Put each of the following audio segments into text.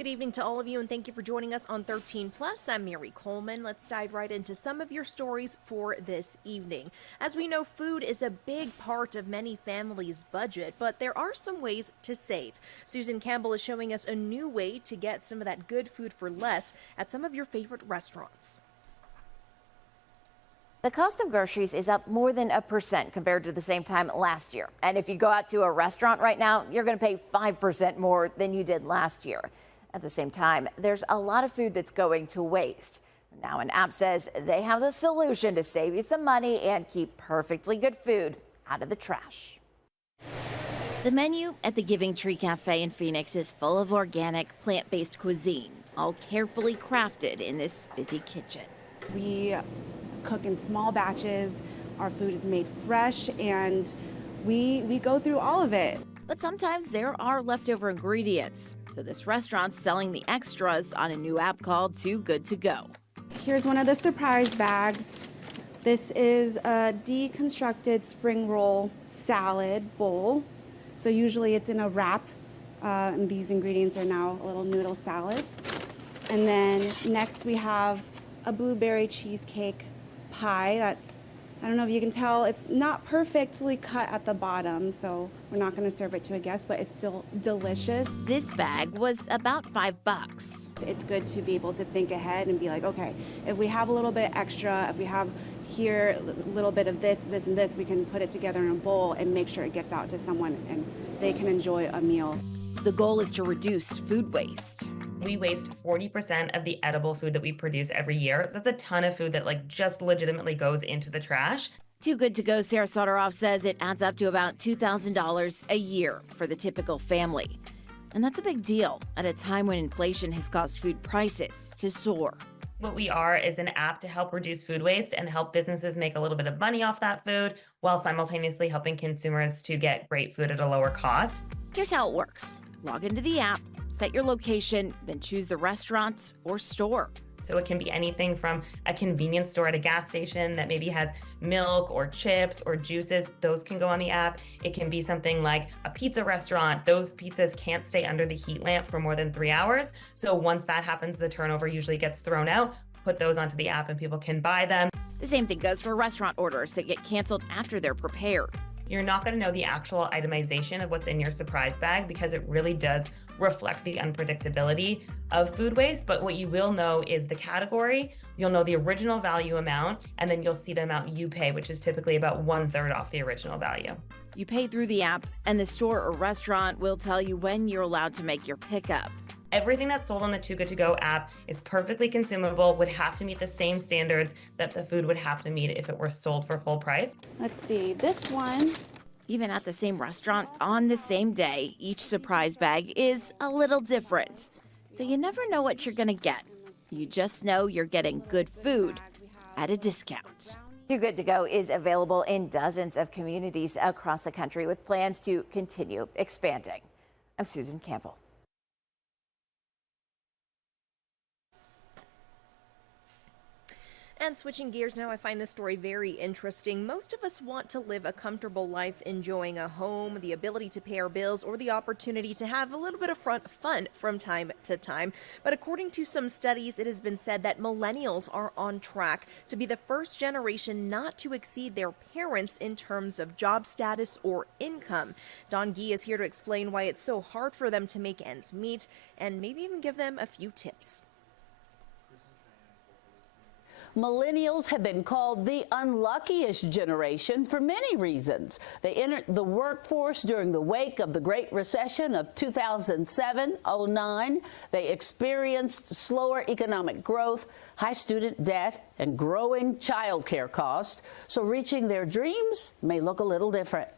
Good evening to all of you, and thank you for joining us on 13 Plus. I'm Mary Coleman. Let's dive right into some of your stories for this evening. As we know, food is a big part of many families' budget, but there are some ways to save. Susan Campbell is showing us a new way to get some of that good food for less at some of your favorite restaurants. The cost of groceries is up more than 1% compared to the same time last year. And if you go out to a restaurant right now, you're going to pay 5% more than you did last year. At the same time, there's a lot of food that's going to waste. Now an app says they have the solution to save you some money and keep perfectly good food out of the trash. The menu at the Giving Tree Cafe in Phoenix is full of organic, plant-based cuisine, all carefully crafted in this busy kitchen. We cook in small batches. Our food is made fresh, and we go through all of it. But sometimes there are leftover ingredients, so this restaurant's selling the extras on a new app called Too Good To Go. Here's one of the surprise bags. This is a deconstructed spring roll salad bowl. So usually it's in a wrap, and these ingredients are now a little noodle salad. And then next we have a blueberry cheesecake pie. I don't know if you can tell, it's not perfectly cut at the bottom, so we're not going to serve it to a guest, but it's still delicious. This bag was about $5. It's good to be able to think ahead and be like, okay, if we have a little bit extra, if we have here a little bit of this, this, and this, we can put it together in a bowl and make sure it gets out to someone and they can enjoy a meal. The goal is to reduce food waste. We waste 40% of the edible food that we produce every year. So that's a ton of food that just legitimately goes into the trash. Too Good To Go, Sarah Soderoff says it adds up to about $2,000 a year for the typical family. And that's a big deal at a time when inflation has caused food prices to soar. What we are is an app to help reduce food waste and help businesses make a little bit of money off that food while simultaneously helping consumers to get great food at a lower cost. Here's how it works. Log into the app, set your location, then choose the restaurant or store. So it can be anything from a convenience store at a gas station that maybe has milk or chips or juices. Those can go on the app. It can be something like a pizza restaurant. Those pizzas can't stay under the heat lamp for more than 3 hours. So once that happens, the turnover usually gets thrown out. Put those onto the app and people can buy them. The same thing goes for restaurant orders that get canceled after they're prepared. You're not going to know the actual itemization of what's in your surprise bag because it really does reflect the unpredictability of food waste. But what you will know is the category, you'll know the original value amount, and then you'll see the amount you pay, which is typically about 1/3 off the original value. You pay through the app, and the store or restaurant will tell you when you're allowed to make your pickup. Everything that's sold on the Too Good To Go app is perfectly consumable, would have to meet the same standards that the food would have to meet if it were sold for full price. Let's see, this one. Even at the same restaurant on the same day, each surprise bag is a little different. So you never know what you're gonna get. You just know you're getting good food at a discount. Too Good To Go is available in dozens of communities across the country with plans to continue expanding. I'm Susan Campbell. And switching gears now, I find this story very interesting. Most of us want to live a comfortable life, enjoying a home, the ability to pay our bills, or the opportunity to have a little bit of fun from time to time. But according to some studies, it has been said that millennials are on track to be the first generation not to exceed their parents in terms of job status or income. Don Gee is here to explain why it's so hard for them to make ends meet and maybe even give them a few tips. Millennials have been called the unluckiest generation for many reasons. They entered the workforce during the wake of the Great Recession of 2007-09. They experienced slower economic growth, high student debt, and growing child care costs. So reaching their dreams may look a little different.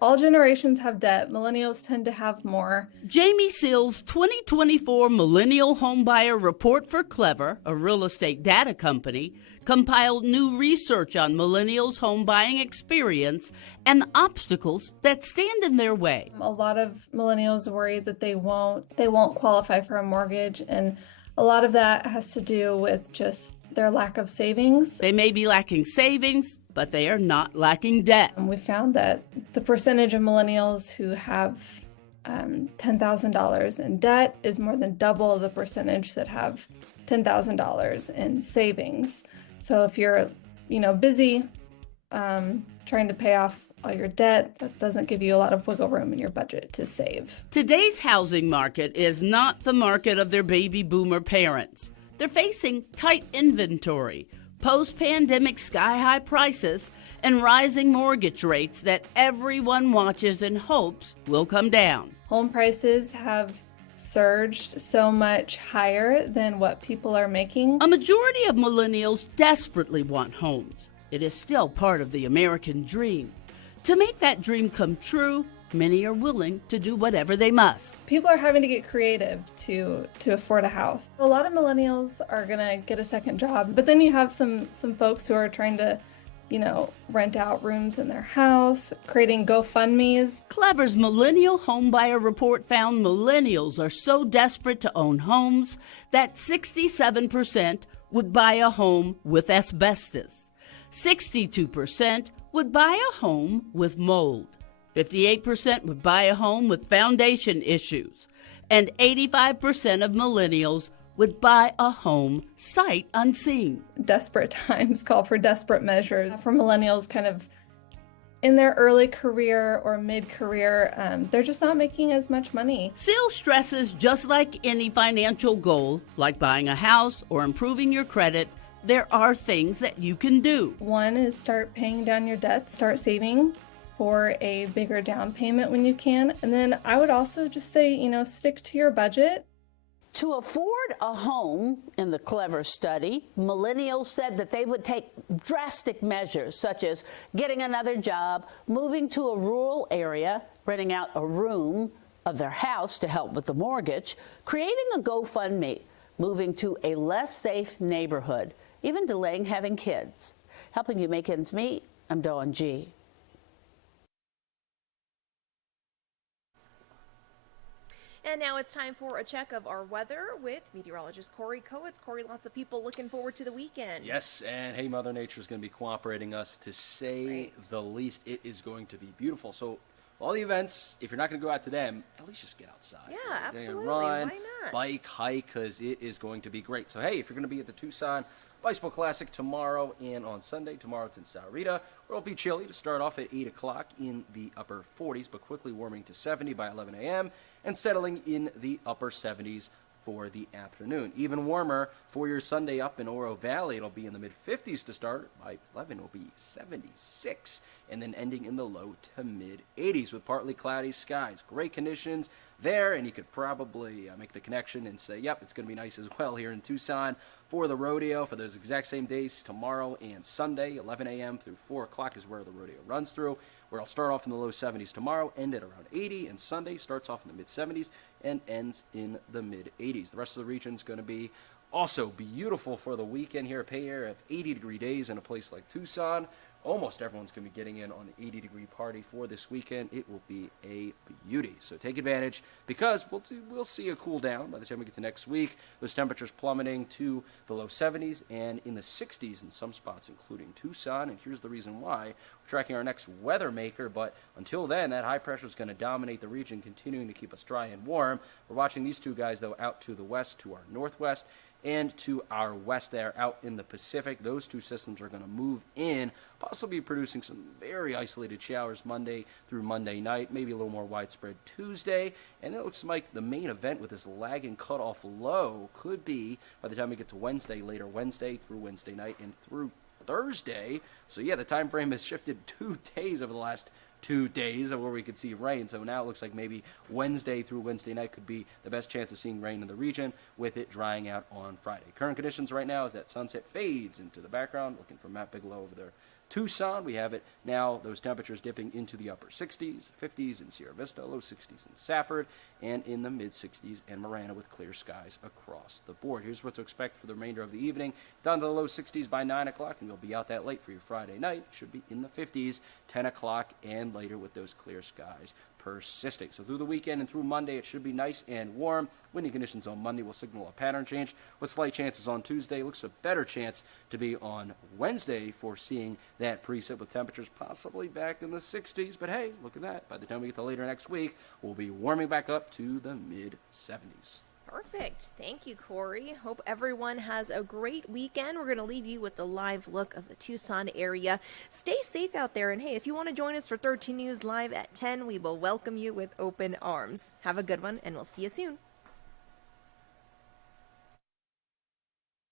All generations have debt. Millennials tend to have more. Jamie Seals' 2024 Millennial Homebuyer Report for Clever, a real estate data company, compiled new research on millennials' home buying experience and obstacles that stand in their way. A lot of millennials worry that they won't qualify for a mortgage, and a lot of that has to do with just their lack of savings. They may be lacking savings, but they are not lacking debt. And we found that the percentage of millennials who have $10,000 in debt is more than double the percentage that have $10,000 in savings. So if you're, busy trying to pay off all your debt, that doesn't give you a lot of wiggle room in your budget to save. Today's housing market is not the market of their baby boomer parents. They're facing tight inventory, post-pandemic sky-high prices, and rising mortgage rates that everyone watches and hopes will come down. Home prices have surged so much higher than what people are making. A majority of millennials desperately want homes. It is still part of the American dream. To make that dream come true, many are willing to do whatever they must. People are having to get creative to afford a house. A lot of millennials are gonna get a second job, but then you have some folks who are trying to, rent out rooms in their house, creating GoFundMes. Clever's Millennial Homebuyer Report found millennials are so desperate to own homes that 67% would buy a home with asbestos. 62% would buy a home with mold. 58% would buy a home with foundation issues. And 85% of millennials would buy a home sight unseen. Desperate times call for desperate measures. For millennials kind of in their early career or mid-career, they're just not making as much money. Seal stresses just like any financial goal, like buying a house or improving your credit, there are things that you can do. One is start paying down your debt, start saving for a bigger down payment when you can. And then I would also just say, stick to your budget. To afford a home, in the Clever study, millennials said that they would take drastic measures such as getting another job, moving to a rural area, renting out a room of their house to help with the mortgage, creating a GoFundMe, moving to a less safe neighborhood, even delaying having kids. Helping you make ends meet, I'm Dawn G. And now it's time for a check of our weather with meteorologist Corey Coates. Corey, lots of people looking forward to the weekend. Yes, and hey, Mother Nature is going to be cooperating us to say the least. It is going to be beautiful. So all the events, if you're not going to go out to them, at least just get outside. Yeah, absolutely. Run, Why not? bike, hike, because it is going to be great. So hey, if you're going to be at the Tucson Bicycle Classic tomorrow and on Sunday, tomorrow it's in Sahuarita, where it'll be chilly to start off at 8 o'clock in the upper 40s, but quickly warming to 70 by 11 a.m. and settling in the upper 70s for the afternoon. Even warmer for your Sunday up in Oro Valley. It'll be in the mid-50s to start. By 11, it'll be 76, and then ending in the low to mid-80s with partly cloudy skies. Great conditions there, and you could probably make the connection and say, yep, it's going to be nice as well here in Tucson for the rodeo for those exact same days, tomorrow and Sunday. 11 a.m. through 4 o'clock is where the rodeo runs through, where I'll start off in the low 70s tomorrow, end at around 80, and Sunday starts off in the mid-70s and ends in the mid-80s. The rest of the region is going to be also beautiful for the weekend here. Pay air of 80-degree days in a place like Tucson. Almost everyone's going to be getting in on the 80-degree party for this weekend. It will be a beauty. So take advantage because we'll see a cool down by the time we get to next week. Those temperatures plummeting to the low 70s and in the 60s in some spots, including Tucson. And here's the reason why. We're tracking our next weather maker, but until then, that high pressure is going to dominate the region, continuing to keep us dry and warm. We're watching these two guys, though, out to the west, to our northwest, and to our west there out in the Pacific. Those two systems are going to move in, possibly producing some very isolated showers Monday through Monday night, maybe a little more widespread Tuesday. And it looks like the main event with this lagging cutoff low could be by the time we get to Wednesday, later Wednesday through Wednesday night and through Thursday. So yeah, the time frame has shifted 2 days over the last 2 days of where we could see rain. So now it looks like maybe Wednesday through Wednesday night could be the best chance of seeing rain in the region, with it drying out on Friday. Current conditions right now is that sunset fades into the background. Looking for Matt Bigelow over there. Tucson, we have it now, those temperatures dipping into the upper 60s, 50s in Sierra Vista, low 60s in Safford, and in the mid-60s in Marana with clear skies across the board. Here's what to expect for the remainder of the evening. Down to the low 60s by 9 o'clock, and you'll be out that late for your Friday night. Should be in the 50s, 10 o'clock and later with those clear skies persisting. So through the weekend and through Monday, it should be nice and warm. Windy conditions on Monday will signal a pattern change with slight chances on Tuesday. Looks a better chance to be on Wednesday for seeing that precip with temperatures possibly back in the 60s. But hey, look at that. By the time we get to later next week, we'll be warming back up to the mid-70s. Perfect. Thank you, Corey. Hope everyone has a great weekend. We're going to leave you with the live look of the Tucson area. Stay safe out there. And hey, if you want to join us for 13 News Live at 10, we will welcome you with open arms. Have a good one, and we'll see you soon.